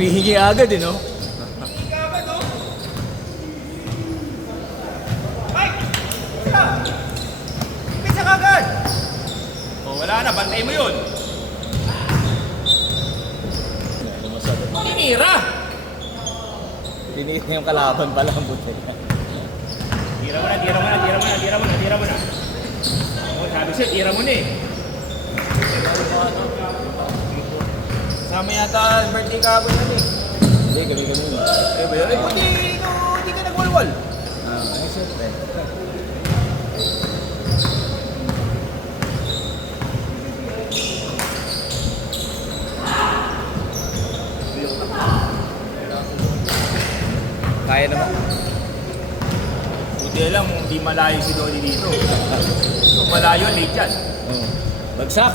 Humihingi agad eh, no? Pisa ka agad! O, wala na. Bantay mo yun. Ano masabi? Tinira! Tinira yung kalaban pala ang buti niya. Tira mo na, tira mo na, tira mo na, tira mo na, tira mo na. O, sabi siya, tira mo na eh. Sama yata birthday ka ako yan eh. Hindi, kami-kami mo. Eh ba yun? Eh, buti hindi ka nagwalwal. Ay, siyempre. Kaya naman. Buti lang, hindi malayo si Dolly dito. Kung malayo, late yan. Oh. Bagsak.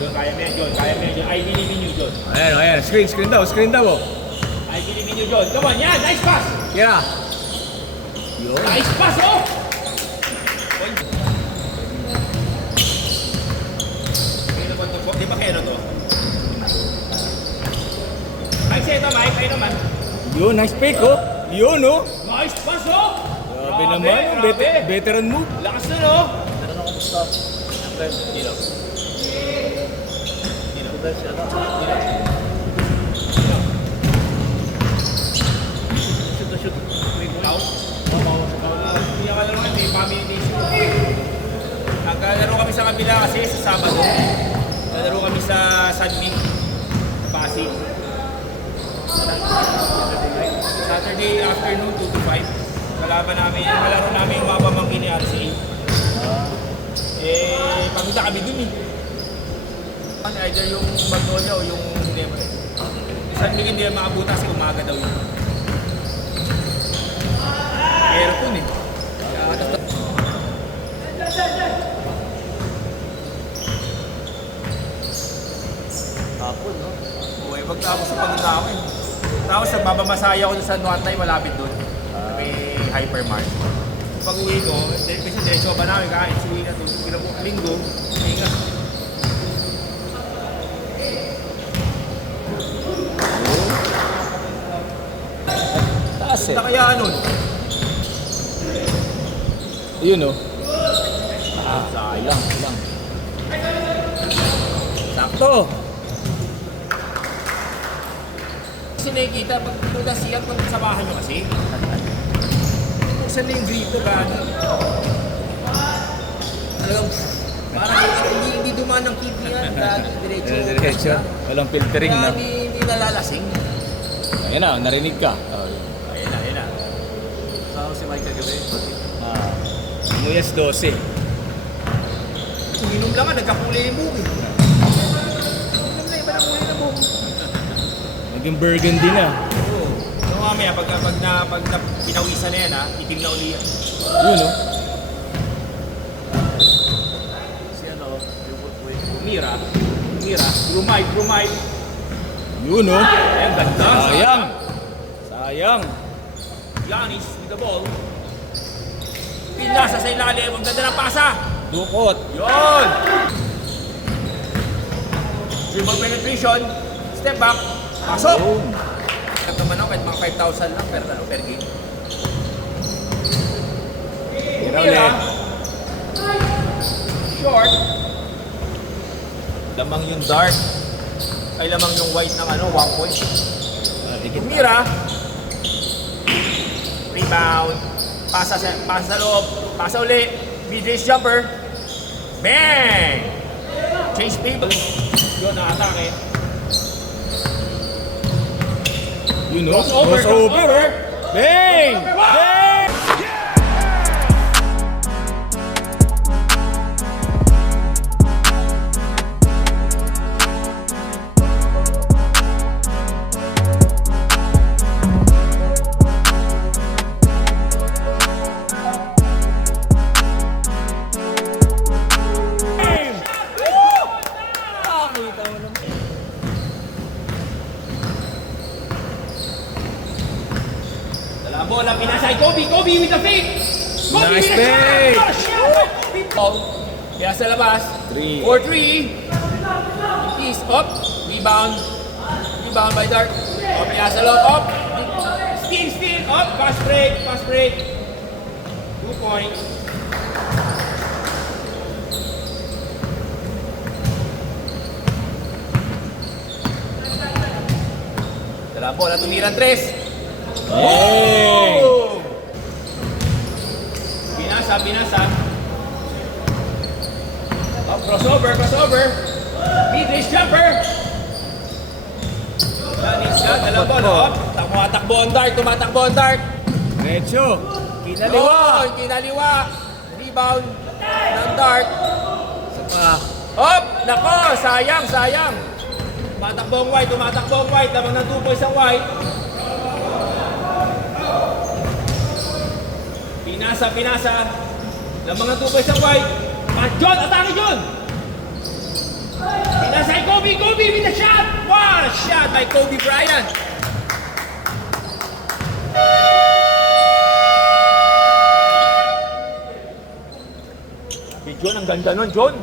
John, kaya mo yan, John. Kaya mo yan, John. I believe in you, John. Ayan, ayan. Screen daw oh. I believe in you, John. Come on, yan! Nice pass! Kira. Yun. Nice pass, oh! Di ba kero to? Mike, sa'yo to, Mike. Kayo naman. Yun, nice pick oh. Yun oh. Nice pass, oh! Grabe naman, veteran mo. Lakas na, no? Meron ako gusto. Dilo. Shoot. Foul? Oo. Hindi ka lang naman, may family issue. Naglalaro kami sa kabila kasi sa Sabado. Naglalaro kami sa Sadmi, sa Pasig. Saturday afternoon, 2 to 5. Kalaro namin yung mga pamangkin ni RCA. Pagpunta kami dun eh. Either yung Magnolia o yung Ginebra. Isang bigin hindi makabuta kasi umaga daw yun. Aircon eh. Hapon no? Buhay, pagtapos sa pagod na ako eh. Tapos nagbabamasaya ako sa Nuantay, malapit doon. May hypermart. Pag uwi ko, kasi diretso ba namin kain, suwi na doon. Linggo, hinga. Taas eh. Punta kaya nun? Yun oh. Sayang. Lang. Sakto. Kasi nakikita, pag tulad siya, pag samahan nyo kasi. Saan na yung grito ka? Talagang, parang hindi dumaan ng TV yan. Diretso. Diretso. Walang filtering na. Hindi nalalasing. Ayan na, narinig ka. Ayun na. Saan si Mike kagabi? Luyas 12. Uminom lang nga, nagkakulay yung buhok eh. Uminom na, iba na kulay ng buhok. Naging burgundy na. Oo. So mamaya, pag pinawisan na yan ha, itim na uli yan. Yun oh. Si ano, Mira, Brumite. Yun oh. Ayan, ganda. Sayang. Giannis with the ball. Pinasa sa ilalim, ang ganda ng pasa. Dukot. Yun! Dribble penetration, step back, pasok! Kat naman ako, kahit mga 5,000 lang per game. Mira, short, lamang yung dark, ay lamang yung white ng 1 point. Mira, rebound, pasa sa loob, pasa uli, mid-range jumper, bang! Change people, yun na-atake. Yun oh. Crossover! Bang! Bang! Bola pinasay, Kobe with the fake! Kobe Nice with the fake! shot! Kaya sa labas, 3. 4-3. Is up, rebound, Rebound by Dart. O, pinasa loob. Up. Steal. Up. Fast break. 2 points. Dalang bola, tumiran 3. Dang! Oh! Pinasa. Up, crossover. Mid-range jumper. Dalang bola. Up. Tumatakbo ang Dart. Diretso. Kinaliwa. Kinaliwa. Rebound ng Dart. Up! Nako! Sayang! Tumatakbo ang White. Lamang ng 2 points ang White. Pinasa. Lamang ng 2 points ang White. John! Atake John! Pinasa kay Kobe with the shot! What a shot by Kobe Bryant! John, ang ganda nun, John!